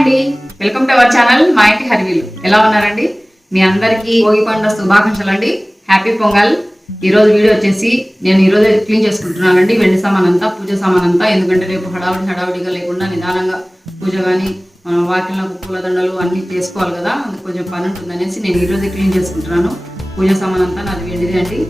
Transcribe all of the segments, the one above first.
అండి, welcome to our channel మా ఇంటి హరివిలు. ఎలా ఉన్నారండి? మీ అందరికీ భోగి పండుగ శుభాకాంక్షలు అండి. హ్యాపీ పొంగల్. ఈరోజు వీడియో వచ్చేసి నేను ఈరోజు క్లీన్ చేసుకుంటున్నానండి. వెండి సామాన్ అంతా, పూజ సామాన్ అంతా. ఎందుకంటే రేపు హడావుడిగా లేకుండా నిదానంగా పూజ కానీ వాకిళ్ళకు పూలదండలు అన్నీ చేసుకోవాలి కదా, అందుకు కొంచెం పని ఉంటుంది అనేసి నేను ఈరోజు క్లీన్ చేసుకుంటున్నాను. పూజ సామాన్ అంతా నాది వెండిది అండి.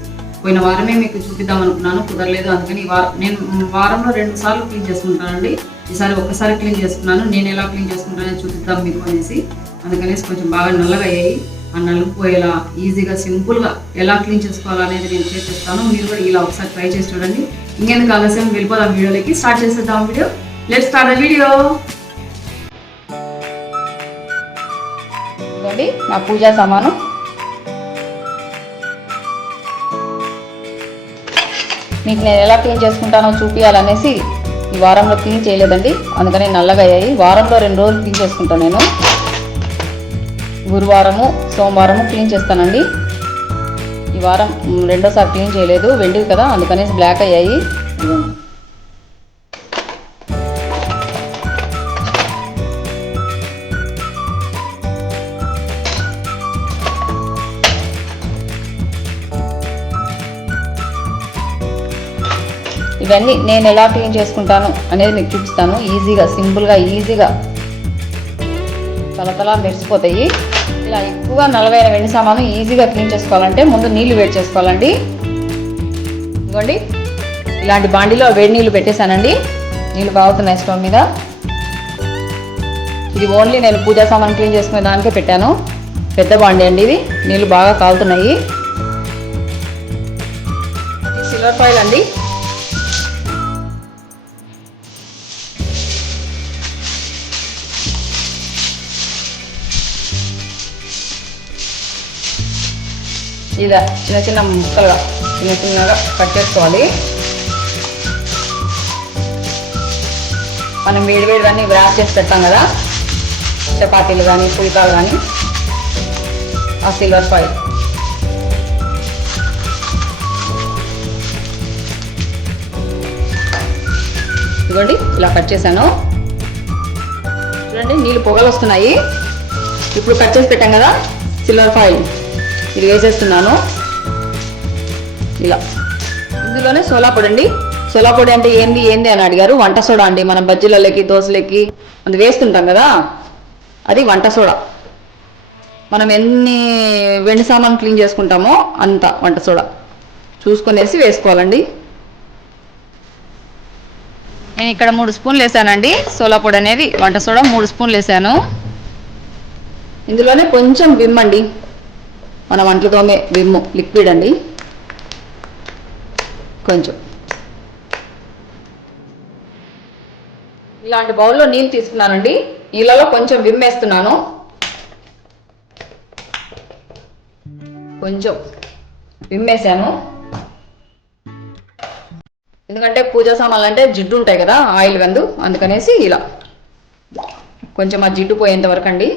పోయిన వారమే మీకు చూపిద్దాం అనుకున్నాను, కుదరలేదు. అందుకని నేను వారంలో 2 సార్లు క్లీన్ చేసుకుంటానండి. ఈసారి ఒక్కసారి క్లీన్ చేసుకున్నాను. నేను ఎలా క్లీన్ చేసుకుంటానని చూపిద్దాం మీకు అనేసి. అందుకనేసి కొంచెం బాగా నల్లగా అయ్యాయి. ఆ నలుగు పోయేలా ఈజీగా సింపుల్గా ఎలా క్లీన్ చేసుకోవాలనేది నేను చేపిస్తాను. మీరు కూడా ఇలా ఒకసారి ట్రై చేసి చూడండి. ఇంకెందుకు ఆలస్యం, వెళ్ళిపోదాం వీడియోలోకి. స్టార్ట్ చేసేద్దాం video. Let's start the video. ఇదండి నా పూజా సామాను. మీకు నేను ఎలా క్లీన్ చేసుకుంటానో చూపించాలనేసి ఈ వారంలో క్లీన్ చేయలేదండి, అందుకని నల్లగా అయ్యాయి. వారంలో 2 రోజులు క్లీన్ చేసుకుంటాను నేను. గురువారము సోమవారము క్లీన్ చేస్తానండి. ఈ వారం 2వ సారి క్లీన్ చేయలేదు, వెండివి కదా అందుకనేసి బ్లాక్ అయ్యాయి. ఇవన్నీ నేను ఎలా క్లీన్ చేసుకుంటాను అనేది మీకు చూపిస్తాను. ఈజీగా, సింపుల్గా, ఈజీగా తలతలా మెరిసిపోతాయి. ఇలా ఎక్కువ 40 వెండి సామాను ఈజీగా క్లీన్ చేసుకోవాలంటే ముందు నీళ్లు వేడి చేసుకోవాలండి. ఇదిగోండి, ఇలాంటి బాండీలో వేడి నీళ్ళు పెట్టేశానండి. నీళ్ళు బాగుతున్నాయి స్టవ్ మీద. ఇది ఓన్లీ నేను పూజా సామాన్ క్లీన్ చేసుకునే దానికే పెట్టాను. పెద్ద బాండీ అండి ఇది. నీళ్ళు బాగా కాలుతున్నాయి. సిల్వర్ ఫాయిల్ అండి. ఇలా చిన్న చిన్న ముక్కలుగా చిన్నగా కట్ చేసుకోవాలి. మనం వేడివేడివన్నీ వ్రాప్ చేసి పెడతాం కదా, చపాతీలు కానీ పుల్కాలు కానీ. ఆ సిల్వర్ ఫాయిల్ ఇదిగోండి, ఇలా కట్ చేశాను. చూడండి, నీళ్ళు పొగలు వస్తున్నాయి. ఇప్పుడు కట్ చేసి పెట్టాం కదా సిల్వర్ ఫాయిల్, ఇది వేసేస్తున్నాను. ఇలా ఇందులోనే సోలా పొడి అండి. సోలా పొడి అంటే ఏంది అని అడిగారు. వంట సోడా అండి. మనం బజ్జీలకి దోశలకి అది వేస్తుంటాం కదా, అది వంట సోడా. మనం ఎన్ని వెండి సామాన్ క్లీన్ చేసుకుంటామో అంత వంట సోడా చూసుకొనేసి వేసుకోవాలండి. నేను ఇక్కడ 3 స్పూన్లు వేసానండి సోలా పొడి అనేది. వంట సోడా 3 స్పూన్లు వేసాను. ఇందులోనే కొంచెం విమ్ అండి, మన వంటలతోనే విమ్ లిక్విడ్ అండి, కొంచెం. ఇలాంటి బౌల్లో నీళ్ళు తీసుకున్నానండి. నీళ్ళలో కొంచెం విమ్ వేస్తున్నాను. కొంచెం విమ్ వేసాను. ఎందుకంటే పూజా సామాన్లు అంటే జిడ్డు ఉంటాయి కదా, ఆయిల్ గందు, అందుకనేసి ఇలా కొంచెం ఆ జిడ్డు పోయేంత వరకు అండి.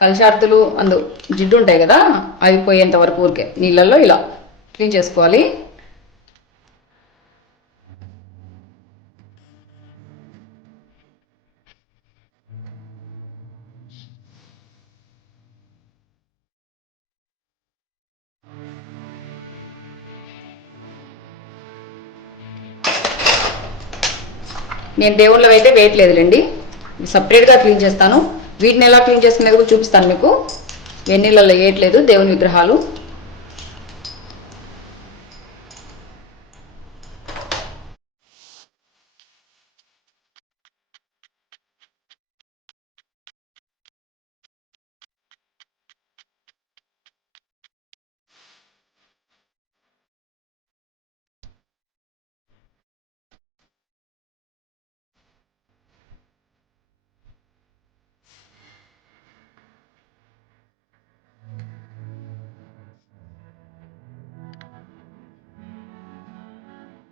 కలశార్తులు అందు జిడ్డు ఉంటాయి కదా, అవి పోయేంత వరకు ఊరికే నీళ్ళల్లో ఇలా క్లీన్ చేసుకోవాలి. నేను దేవుళ్ళవి అయితే వేయట్లేదులేండి, సపరేట్గా క్లీన్ చేస్తాను. వీటిని ఎలా క్లీన్ చేసుకునేది కూడా చూపిస్తాను మీకు. వెన్నీళ్ళల్లో వేయట్లేదు దేవుని విగ్రహాలు.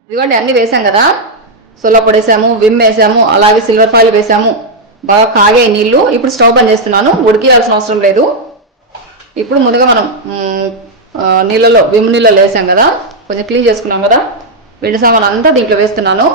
ఇదిగోండి, అన్నీ వేసాం కదా. సోలా పొడి వేసాము, విమ్ వేసాము, అలాగే సిల్వర్ ఫాయిల్ వేసాము. బాగా కాగాయి నీళ్ళు. ఇప్పుడు స్టవ్ బంద్ చేస్తున్నాను. ఉడికియాల్సిన అవసరం లేదు. ఇప్పుడు ముందుగా మనం నీళ్ళలో విమ్ నీళ్ళలో వేసాం కదా, కొంచెం క్లీన్ చేసుకున్నాం కదా, వెండి సామాన్ అంతా దీంట్లో వేస్తున్నాను.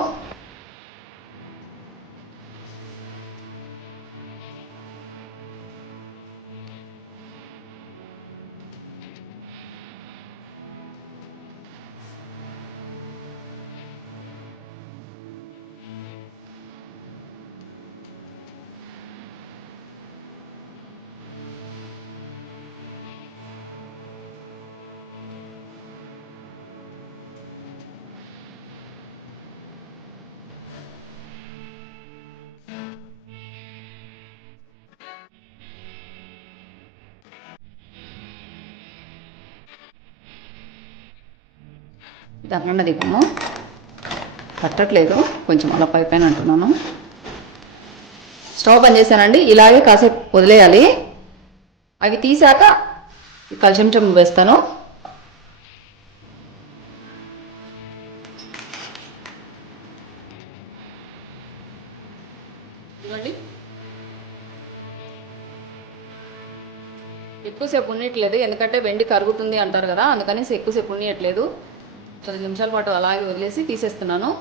దగండ దీపము కట్టట్లేదు, కొంచెం అలా పై పైన అంటున్నాను. స్టవ్ బంద్ చేశానండి. ఇలాగే కాసేపు వదిలేయాలి. అవి తీసాక కలశంచం వేస్తాను. చూడండి, ఎక్కువసేపు ఉండట్లేదు, ఎందుకంటే వెండి కరుగుతుంది అంటారు కదా, అందుకని ఎక్కువసేపు ఉండట్లేదు. 10 నిమిషాల పాటు అలాగే వదిలేసి తీసేస్తున్నాను.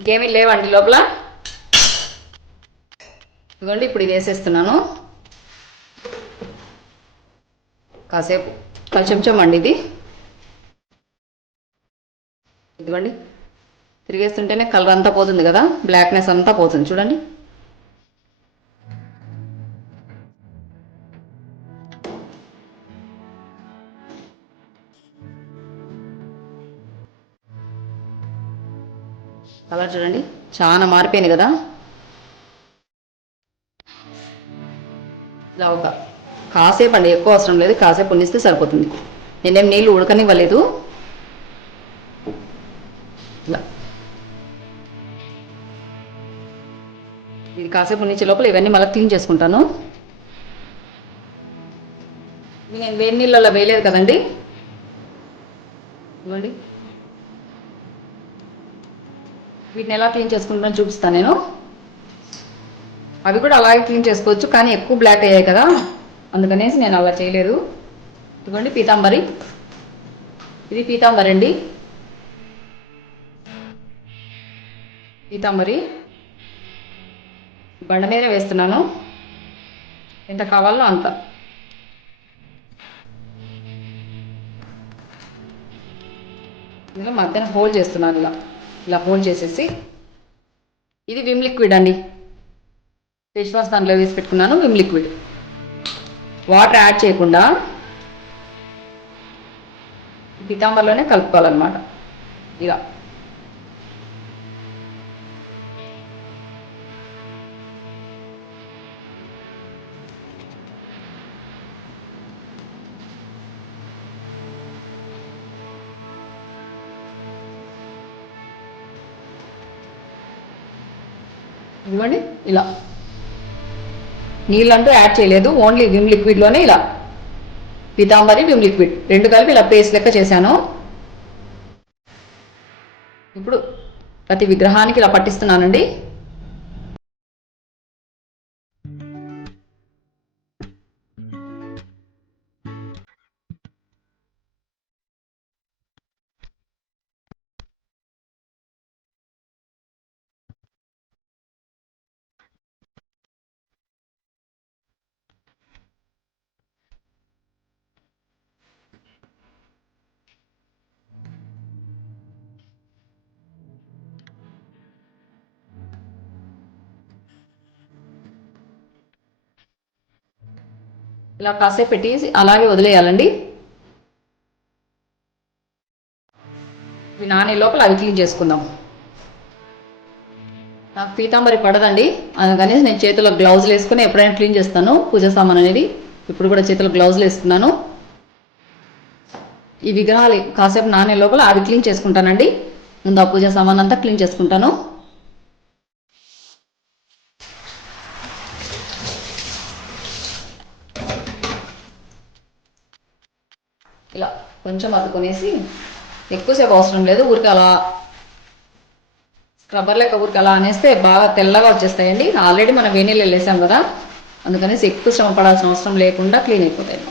ఇంకేమీ లేవండి లోపల. ఇదిగోండి, ఇప్పుడు ఇది వేసేస్తున్నాను. కాసేపు కలశంచం అండి ఇది. ఇదిగోండి, తిరిగేస్తుంటేనే కలర్ అంతా పోతుంది కదా, బ్లాక్నెస్ అంతా పోతుంది. చూడండి, కలర్ చూడండి చాలా మారిపోయింది కదా. ఇలా ఒక కాసేపు అండి, ఎక్కువ అవసరం లేదు, కాసేపు ఉన్నిస్తే సరిపోతుంది. నేనేం నీళ్ళు ఉడకనివ్వలేదు. ఇలా ఇది కాసేపు ఉన్నించే లోపల ఇవన్నీ మళ్ళీ క్లీన్ చేసుకుంటాను. నేను వేడి నీళ్ళలో వేయలేదు కదండి. ఇవ్వండి, వీటిని ఎలా క్లీన్ చేసుకుంటానో చూపిస్తాను నేను. అవి కూడా అలాగే క్లీన్ చేసుకోవచ్చు, కానీ ఎక్కువ బ్లాక్ అయ్యాయి కదా, అందుకనేసి నేను అలా చేయలేదు. ఇదిగోండి పీతాంబరి, ఇది పీతాంబరి అండి. పీతాంబరి బండ మీద వేస్తున్నాను, ఎంత కావాలో అంత. ఇందులో మధ్యాహ్నం హోల్ చేస్తున్నాను, ఇలా ఇలా హోల్ చేసేసి. ఇది విమ్ లిక్విడ్ అండి, ఫేస్ వాష్ దాంట్లో వేసి పెట్టుకున్నాను. విమ్ లిక్విడ్ వాటర్ యాడ్ చేయకుండా పీతాంబర్లోనే కలుపుకోవాలన్నమాట. ఇలా ఇవ్వండి, ఇలా నీళ్ళంటూ యాడ్ చేయలేదు, ఓన్లీ విమ్ లిక్విడ్లోనే ఇలా పీతాంబరి విమ్ లిక్విడ్ రెండు కలిపి ఇలా పేస్ట్ లెక్క చేశాను. ఇప్పుడు ప్రతి విగ్రహానికి ఇలా పట్టిస్తున్నానండి. ఇలా కాసేపు పెట్టి అలాగే వదిలేయాలండి. ఇవి నానే లోపల అవి క్లీన్ చేసుకుందాం. నాకు పీతాంబరి పడదండి, అందుకని నేను చేతిలో గ్లౌజులు వేసుకుని ఎప్పుడైనా క్లీన్ చేస్తాను పూజ సామాన్ అనేది. ఇప్పుడు కూడా చేతిలో గ్లౌజులు వేసుకున్నాను. ఈ విగ్రహాలు కాసేపు నానే లోపల అవి క్లీన్ చేసుకుంటానండి. ముందు ఆ పూజ సామాన్ అంతా క్లీన్ చేసుకుంటాను. ఇలా కొంచెం అతుకునేసి, ఎక్కువసేపు అవసరం లేదు, ఊరికి అలా స్క్రబ్బర్ లెక్క ఊరికి అలా అనేస్తే బాగా తెల్లగా వచ్చేస్తాయండి. ఆల్రెడీ మనం వేణీళ్ళు వేసాం కదా, అందుకనేసి ఎక్కువ శ్రమ పడాల్సిన అవసరం లేకుండా క్లీన్ అయిపోతాయి.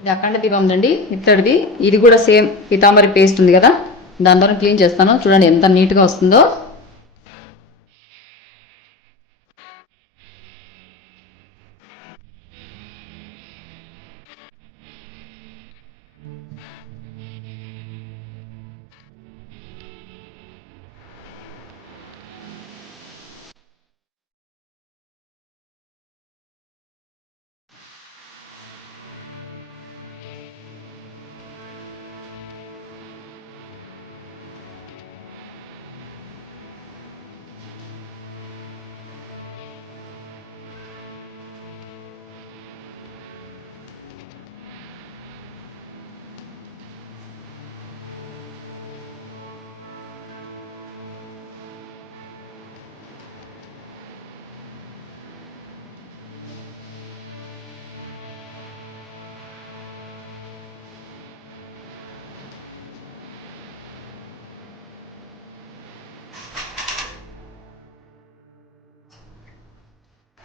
ఇది అఖండ దీపం ఉందండి, ఇత్తడిది. ఇది కూడా సేమ్ పీతాంబరి పేస్ట్ ఉంది కదా, దాంతో క్లీన్ చేస్తాను. చూడండి ఎంత నీట్గా వస్తుందో.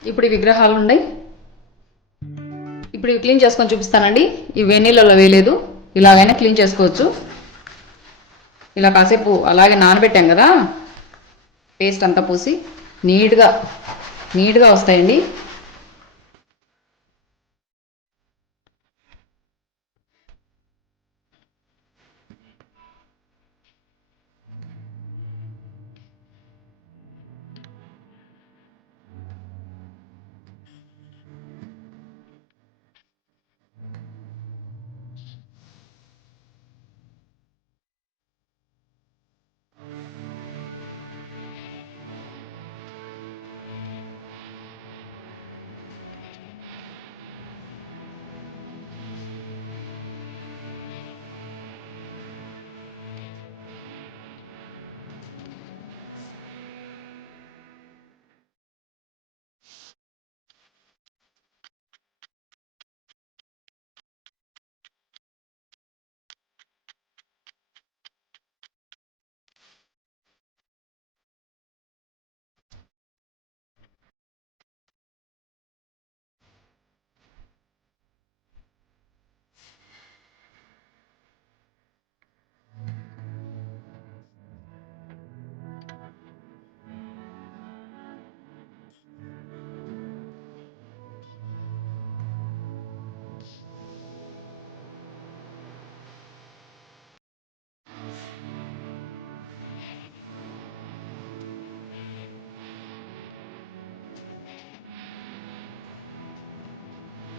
ఇప్పుడు ఈ విగ్రహాలు ఉన్నాయి, ఇప్పుడు ఇవి క్లీన్ చేసుకొని చూపిస్తానండి. ఇవి వేణీళ్ళలో వేయలేదు, ఇలాగైనా క్లీన్ చేసుకోవచ్చు. ఇలా కాసేపు అలాగే నానబెట్టాం కదా, పేస్ట్ అంతా పూసి నీట్గా వస్తాయండి.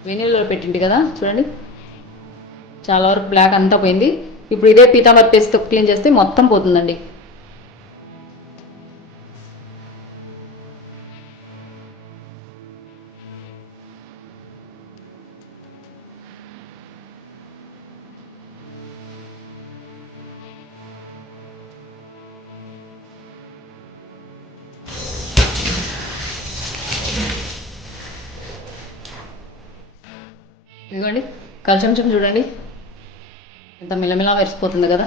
వేణీళ్ళలో పెట్టింది కదా, చూడండి చాలా వరకు బ్లాక్ అంతా పోయింది. ఇప్పుడు ఇదే పీతాంబరి పేస్ట్తో క్లీన్ చేస్తే మొత్తం పోతుందండి. ఇదిగోండి కలిసి చూడండి ఎంత మిలమిలా మెరిసిపోతుంది కదా.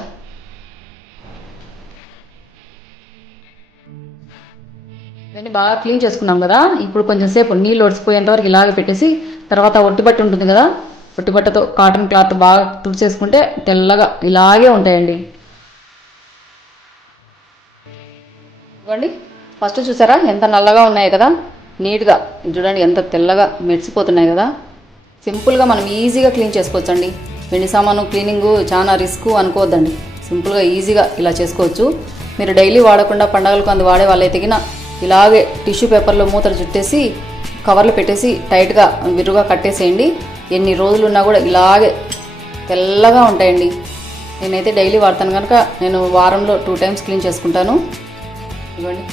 ఇవన్నీ బాగా క్లీన్ చేసుకున్నాం కదా. ఇప్పుడు కొంచెం సేపు నీళ్ళు ఒడిసిపోయేంత వరకు ఇలాగ పెట్టేసి తర్వాత ఒట్టిబట్ట ఉంటుంది కదా, ఒట్టిబట్టతో కాటన్ క్లాత్ బాగా తుడిచేసుకుంటే తెల్లగా ఇలాగే ఉంటాయండి. ఇవ్వండి ఫస్ట్ చూసారా ఎంత నల్లగా ఉన్నాయి కదా, నీట్గా చూడండి ఎంత తెల్లగా మెరిసిపోతున్నాయి కదా. సింపుల్గా మనం ఈజీగా క్లీన్ చేసుకోవచ్చండి. వెండి సామాను క్లీనింగు చాలా రిస్క్ అనుకోవద్దండి. సింపుల్గా ఈజీగా ఇలా చేసుకోవచ్చు. మీరు డైలీ వాడకుండా పండగలకు అందు వాడే వాళ్ళైతే తగిన ఇలాగే టిష్యూ పేపర్లో మూతలు చుట్టేసి కవర్లు పెట్టేసి టైట్గా విరుగా కట్టేసేయండి. ఎన్ని రోజులు ఉన్నా కూడా ఇలాగే తెల్లగా ఉంటాయండి. నేనైతే డైలీ వాడతాను కనుక నేను వారంలో 2 times క్లీన్ చేసుకుంటాను. ఇవ్వండి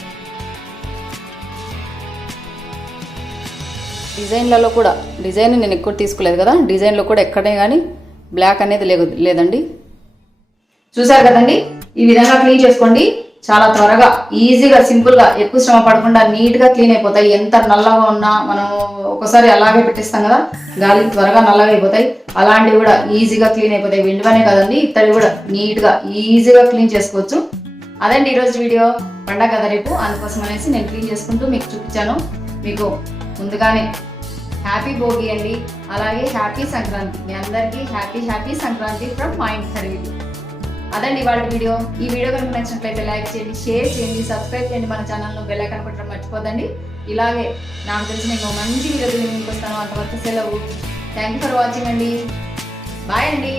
డిజైన్లలో కూడా డిజైన్ నేను ఎక్కువ తీసుకోలేదు కదా, డిజైన్లో కూడా ఎక్కడే కానీ బ్లాక్ అనేది లేదండి. చూసారు కదండి, ఈ విధంగా క్లీన్ చేసుకోండి. చాలా త్వరగా ఈజీగా సింపుల్గా ఎక్కువ శ్రమ పడకుండా నీట్గా క్లీన్ అయిపోతాయి. ఎంత నల్లగా ఉన్నా మనం ఒకసారి అలాగే పెట్టేస్తాం కదా, గాలి త్వరగా నల్లగా అయిపోతాయి. అలాంటివి కూడా ఈజీగా క్లీన్ అయిపోతాయి. వెండివనే కదండి, ఇత్తడి కూడా నీట్గా ఈజీగా క్లీన్ చేసుకోవచ్చు. అదండి ఈరోజు వీడియో. పండగ కదా రేపు, అందుకోసం అనేసి నేను క్లీన్ చేసుకుంటూ మీకు చూపించాను. మీకు ముందుగానే హ్యాపీ భోగి అండి, అలాగే హ్యాపీ సంక్రాంతి. మీ అందరికీ హ్యాపీ సంక్రాంతి ఫ్రమ్ మైండ్ హర్వీలు. అదండి ఇవాళ వీడియో. ఈ వీడియో కనుక నచ్చినట్లయితే లైక్ చేయండి, షేర్ చేయండి, సబ్స్క్రైబ్ చేయండి. మన ఛానల్ను బెల్ ఐకాన్ కొట్టడం మర్చిపోదండి. ఇలాగే నాకు తెలిసిన ఇంకో మంచి వీడియోతో నేను ముందుకు వస్తాను. అంతవరకు సెలవు. థ్యాంక్ యూ ఫర్ వాచింగ్ అండి. బాయ్ అండి.